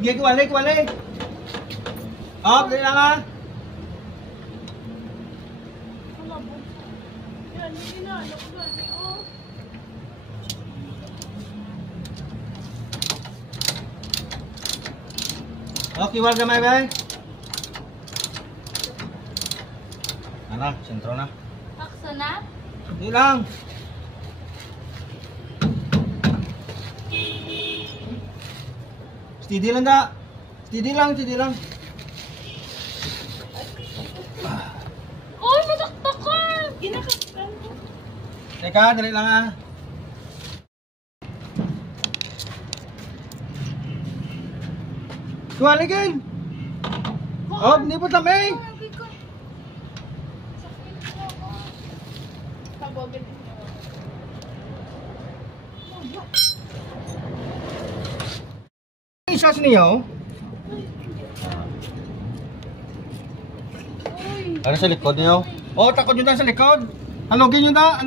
Sige, kuwali. Oh, dali lang ha. Yan, hinalo ko gani, oh. Okay, wal gamay bay. Ano, sentro na. Aksa na? Hindi lang. Steady lang ka. Steady lang. Oy, mataktak ka! Ginakastan ko. Teka, dali lang ha. Kuwali gan. Oh, hindi po tamay. Pagwagin. Isa niyo. Uy. Ano sa likod niyo? Oh, takot yun na sa likod. Halogin yun na.